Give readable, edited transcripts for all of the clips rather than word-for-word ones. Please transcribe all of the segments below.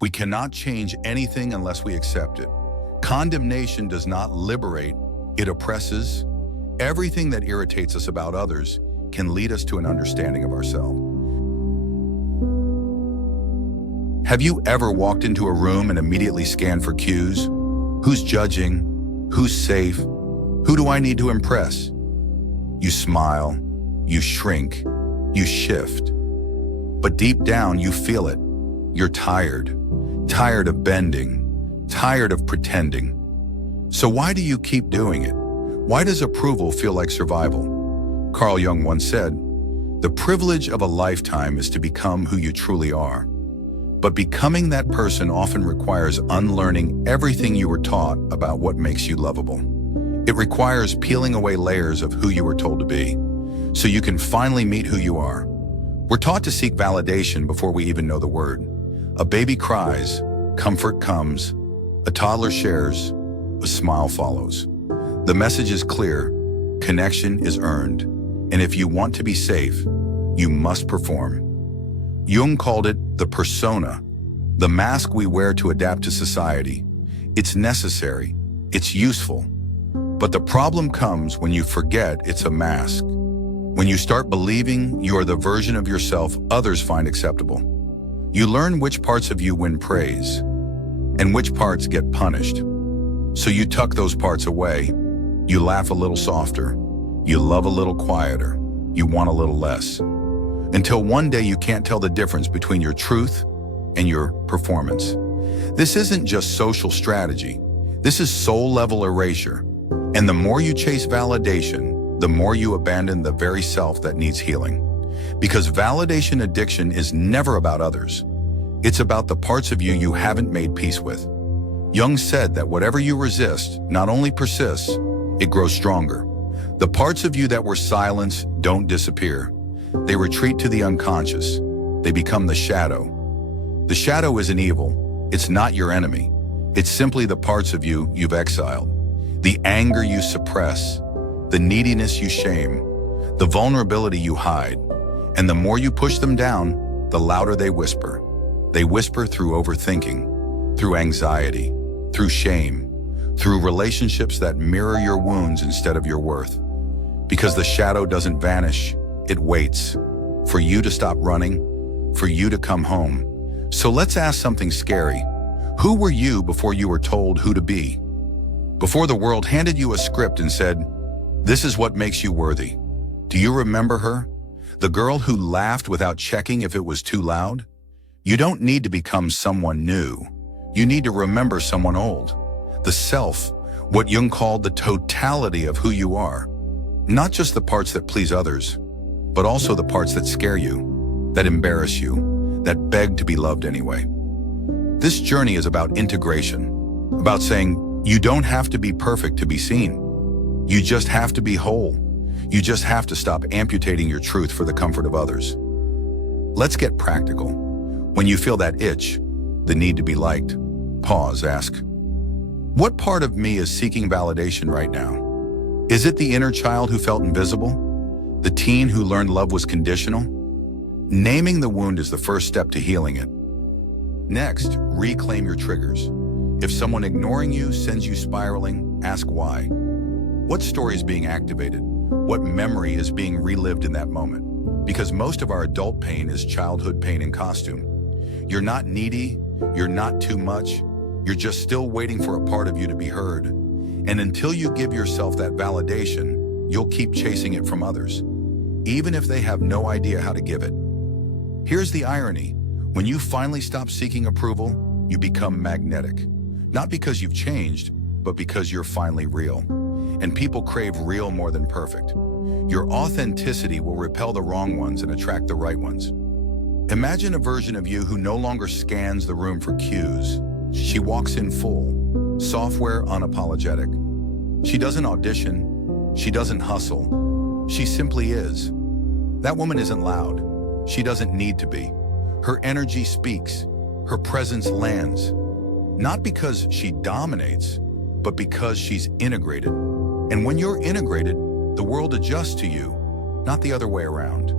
We cannot change anything unless we accept it. Condemnation does not liberate, it oppresses. Everything that irritates us about others can lead us to an understanding of ourselves. Have you ever walked into a room and immediately scanned for cues? Who's judging? Who's safe? Who do I need to impress? You smile, you shrink, you shift. But deep down, you feel it. You're tired of bending, tired of pretending. So why do you keep doing it? Why does approval feel like survival? Carl Jung once said, "The privilege of a lifetime is to become who you truly are. But becoming that person often requires unlearning everything you were taught about what makes you lovable. It requires peeling away layers of who you were told to be, so you can finally meet who you are." We're taught to seek validation before we even know the word. A baby cries, comfort comes, a toddler shares, a smile follows. The message is clear, connection is earned, and if you want to be safe, you must perform. Jung called it the persona, the mask we wear to adapt to society. It's necessary, it's useful, but the problem comes when you forget it's a mask. When you start believing you are the version of yourself others find acceptable. You learn which parts of you win praise, and which parts get punished. So you tuck those parts away, you laugh a little softer, you love a little quieter, you want a little less. Until one day you can't tell the difference between your truth and your performance. This isn't just social strategy. This is soul-level erasure. And the more you chase validation, the more you abandon the very self that needs healing. Because validation addiction is never about others. It's about the parts of you you haven't made peace with. Jung said that whatever you resist not only persists, it grows stronger. The parts of you that were silenced don't disappear. They retreat to the unconscious. They become the shadow. The shadow isn't evil. It's not your enemy. It's simply the parts of you you've exiled. The anger you suppress, the neediness you shame, the vulnerability you hide. And the more you push them down, the louder they whisper. They whisper through overthinking, through anxiety, through shame, through relationships that mirror your wounds instead of your worth. Because the shadow doesn't vanish, it waits for you to stop running, for you to come home. So let's ask something scary. Who were you before you were told who to be? Before the world handed you a script and said, "This is what makes you worthy." Do you remember her? The girl who laughed without checking if it was too loud? You don't need to become someone new. You need to remember someone old. The self, what Jung called the totality of who you are. Not just the parts that please others, but also the parts that scare you, that embarrass you, that beg to be loved anyway. This journey is about integration, about saying, you don't have to be perfect to be seen. You just have to be whole. You just have to stop amputating your truth for the comfort of others. Let's get practical. When you feel that itch, the need to be liked, pause, ask, what part of me is seeking validation right now? Is it the inner child who felt invisible? The teen who learned love was conditional? Naming the wound is the first step to healing it. Next, reclaim your triggers. If someone ignoring you sends you spiraling, ask why. What story is being activated? What memory is being relived in that moment? Because most of our adult pain is childhood pain in costume. You're not needy, you're not too much, you're just still waiting for a part of you to be heard. And until you give yourself that validation, you'll keep chasing it from others, even if they have no idea how to give it. Here's the irony. When you finally stop seeking approval, you become magnetic. Not because you've changed, but because you're finally real. And people crave real more than perfect. Your authenticity will repel the wrong ones and attract the right ones. Imagine a version of you who no longer scans the room for cues. She walks in full, software unapologetic. She doesn't audition. She doesn't hustle. She simply is. That woman isn't loud. She doesn't need to be. Her energy speaks. Her presence lands. Not because she dominates, but because she's integrated. And when you're integrated, the world adjusts to you, not the other way around.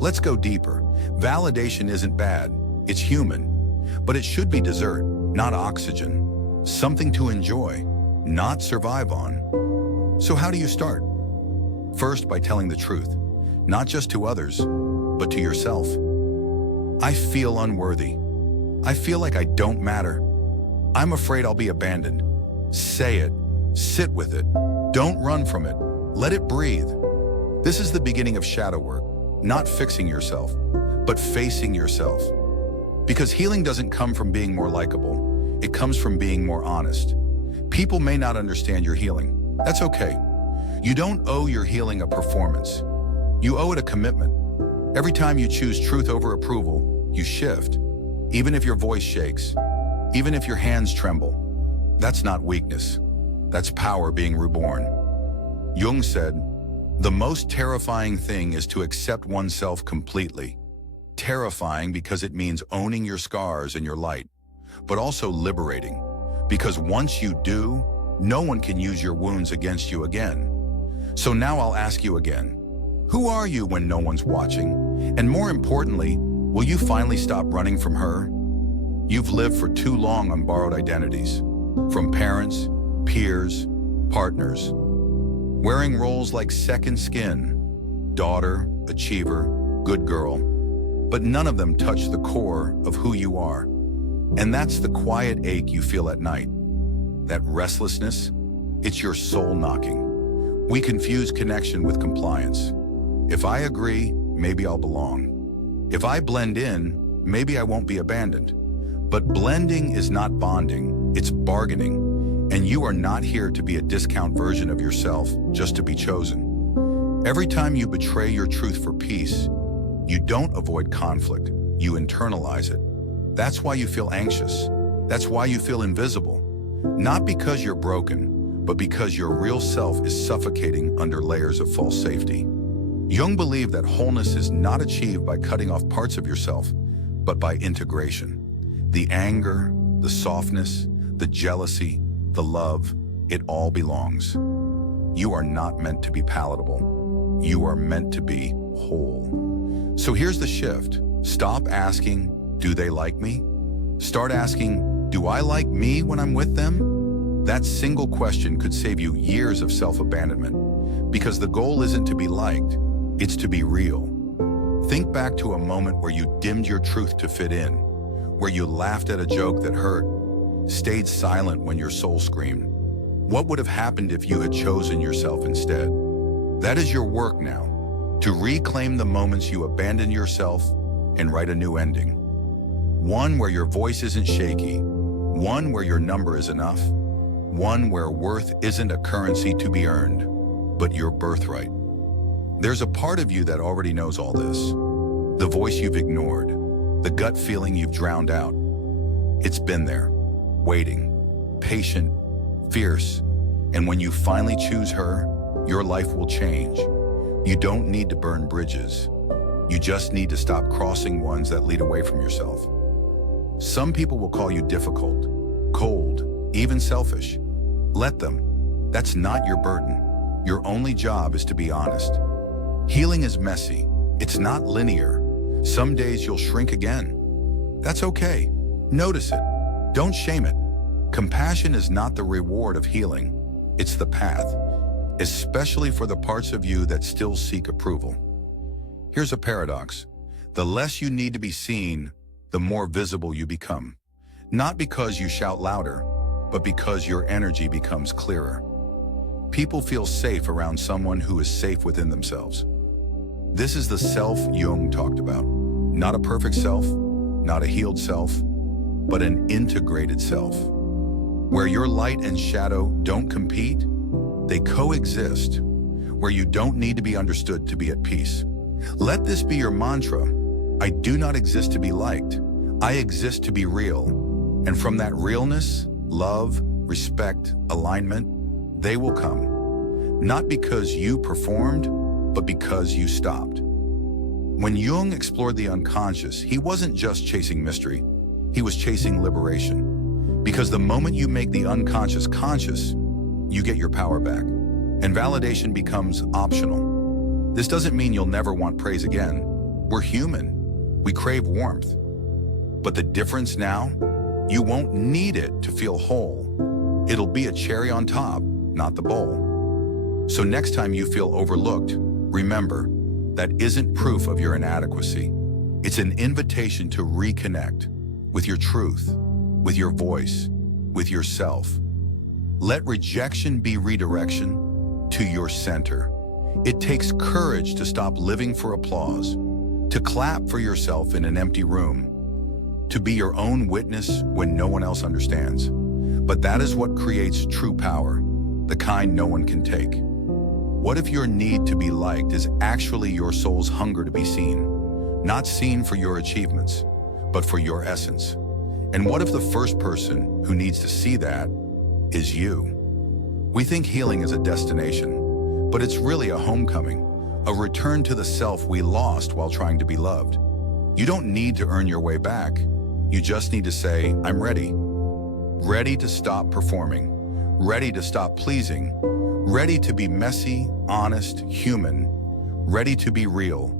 Let's go deeper. Validation isn't bad. It's human. But it should be dessert, not oxygen. Something to enjoy, not survive on. So how do you start? First, by telling the truth, not just to others, but to yourself. I feel unworthy. I feel like I don't matter. I'm afraid I'll be abandoned. Say it. Sit with it. Don't run from it. Let it breathe. This is the beginning of shadow work, not fixing yourself, but facing yourself. Because healing doesn't come from being more likable. It comes from being more honest. People may not understand your healing. That's okay. You don't owe your healing a performance. You owe it a commitment. Every time you choose truth over approval, you shift. Even if your voice shakes, even if your hands tremble, that's not weakness. That's power being reborn. Jung said, "The most terrifying thing is to accept oneself completely." Terrifying because it means owning your scars and your light, but also liberating, because once you do, no one can use your wounds against you again. So now I'll ask you again, who are you when no one's watching? And more importantly, will you finally stop running from her? You've lived for too long on borrowed identities, from parents, peers, partners, wearing roles like second skin, daughter, achiever, good girl, but none of them touch the core of who you are. And that's the quiet ache you feel at night. That restlessness, it's your soul knocking. We confuse connection with compliance. If I agree, maybe I'll belong. If I blend in, maybe I won't be abandoned. But blending is not bonding, it's bargaining. And you are not here to be a discount version of yourself just to be chosen. Every time you betray your truth for peace, you don't avoid conflict, you internalize it. That's why you feel anxious. That's why you feel invisible. Not because you're broken, but because your real self is suffocating under layers of false safety. Jung believed that wholeness is not achieved by cutting off parts of yourself, but by integration. The anger, the softness, the jealousy, the love, it all belongs. You are not meant to be palatable. You are meant to be whole. So here's the shift. Stop asking, do they like me? Start asking, do I like me when I'm with them? That single question could save you years of self-abandonment, because the goal isn't to be liked, it's to be real. Think back to a moment where you dimmed your truth to fit in, where you laughed at a joke that hurt, stayed silent when your soul screamed. What would have happened if you had chosen yourself instead? That is your work now, to reclaim the moments you abandoned yourself and write a new ending. One where your voice isn't shaky, one where your number is enough, one where worth isn't a currency to be earned, but your birthright. There's a part of you that already knows all this, the voice you've ignored, the gut feeling you've drowned out. It's been there, waiting, patient, fierce, and when you finally choose her, your life will change. You don't need to burn bridges. You just need to stop crossing ones that lead away from yourself. Some people will call you difficult, cold, even selfish. Let them. That's not your burden. Your only job is to be honest. Healing is messy. It's not linear. Some days you'll shrink again. That's okay. Notice it. Don't shame it. Compassion is not the reward of healing. It's the path, especially for the parts of you that still seek approval. Here's a paradox. The less you need to be seen, the more visible you become. Not because you shout louder, but because your energy becomes clearer. People feel safe around someone who is safe within themselves. This is the self Jung talked about. Not a perfect self, not a healed self, but an integrated self. Where your light and shadow don't compete, they coexist. Where you don't need to be understood to be at peace. Let this be your mantra. I do not exist to be liked. I exist to be real. And from that realness, love, respect, alignment, they will come. Not because you performed, but because you stopped. When Jung explored the unconscious, he wasn't just chasing mystery, he was chasing liberation. Because the moment you make the unconscious conscious, you get your power back, and validation becomes optional. This doesn't mean you'll never want praise again. We're human. We crave warmth. But the difference now? You won't need it to feel whole. It'll be a cherry on top, not the bowl. So next time you feel overlooked, remember, that isn't proof of your inadequacy. It's an invitation to reconnect with your truth, with your voice, with yourself. Let rejection be redirection to your center. It takes courage to stop living for applause, to clap for yourself in an empty room, to be your own witness when no one else understands. But that is what creates true power, the kind no one can take. What if your need to be liked is actually your soul's hunger to be seen? Not seen for your achievements, but for your essence. And what if the first person who needs to see that is you? We think healing is a destination, but it's really a homecoming, a return to the self we lost while trying to be loved. You don't need to earn your way back. You just need to say, I'm ready. Ready to stop performing, ready to stop pleasing, ready to be messy, honest, human, ready to be real,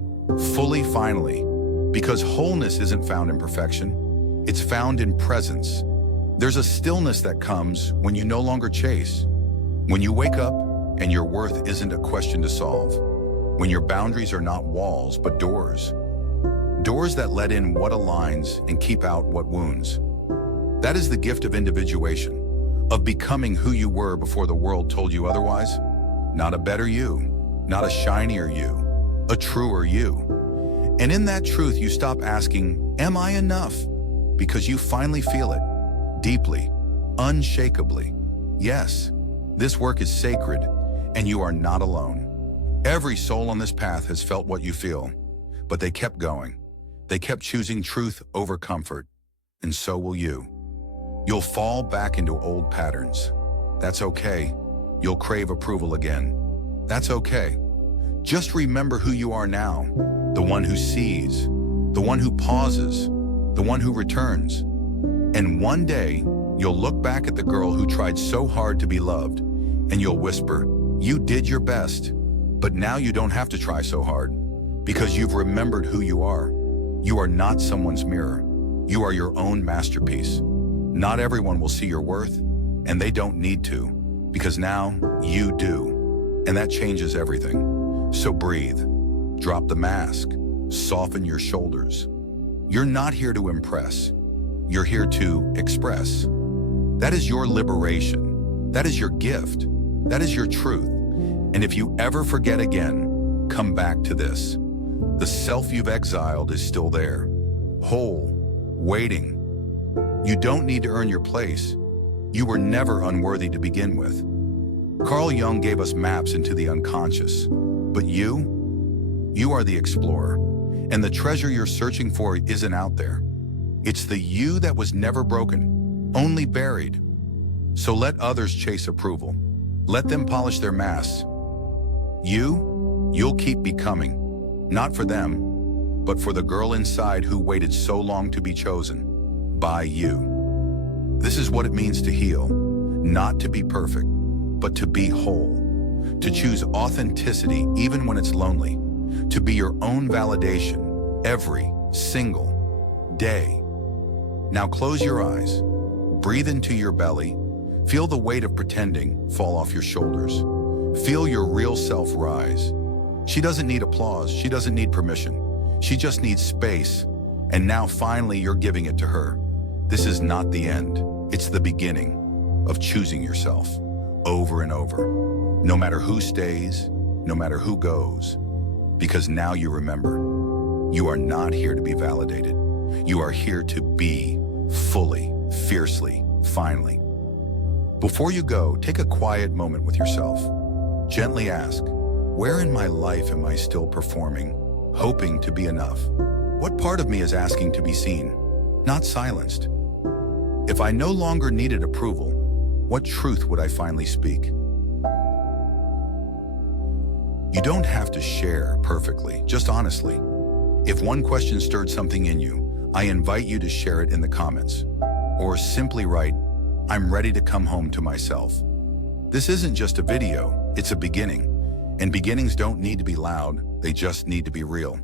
fully, finally, because wholeness isn't found in perfection, it's found in presence. There's a stillness that comes when you no longer chase, when you wake up and your worth isn't a question to solve, when your boundaries are not walls but doors, doors that let in what aligns and keep out what wounds. That is the gift of individuation, of becoming who you were before the world told you otherwise. Not a better you, not a shinier you, a truer you. And in that truth, you stop asking, am I enough? Because you finally feel it, deeply, unshakably. Yes, this work is sacred, and you are not alone. Every soul on this path has felt what you feel, but they kept going. They kept choosing truth over comfort, and so will you. You'll fall back into old patterns. That's okay. You'll crave approval again. That's okay. Just remember who you are now, the one who sees, the one who pauses, the one who returns. And one day, you'll look back at the girl who tried so hard to be loved, and you'll whisper, you did your best, but now you don't have to try so hard, because you've remembered who you are. You are not someone's mirror. You are your own masterpiece. Not everyone will see your worth, and they don't need to, because now you do, and that changes everything. So breathe, drop the mask, soften your shoulders. You're not here to impress. You're here to express. That is your liberation. That is your gift. That is your truth. And if you ever forget again, come back to this. The self you've exiled is still there, whole, waiting. You don't need to earn your place. You were never unworthy to begin with. Carl Jung gave us maps into the unconscious, but you are the explorer, and the treasure you're searching for isn't out there. It's the you that was never broken, only buried. So let others chase approval. Let them polish their masks. You'll keep becoming, not for them, but for the girl inside who waited so long to be chosen by you. This is what it means to heal, not to be perfect, but to be whole, to choose authenticity even when it's lonely, to be your own validation every single day. Now close your eyes, breathe into your belly, feel the weight of pretending fall off your shoulders. Feel your real self rise. She doesn't need applause, she doesn't need permission. She just needs space, and now finally you're giving it to her. This is not the end, it's the beginning of choosing yourself over and over, no matter who stays, no matter who goes, because now you remember, you are not here to be validated. You are here to be fully, fiercely, finally. Before you go, take a quiet moment with yourself. Gently ask, where in my life am I still performing, hoping to be enough? What part of me is asking to be seen, not silenced? If I no longer needed approval, what truth would I finally speak? You don't have to share perfectly, just honestly. If one question stirred something in you, I invite you to share it in the comments. Or simply write, I'm ready to come home to myself. This isn't just a video, it's a beginning. And beginnings don't need to be loud, they just need to be real.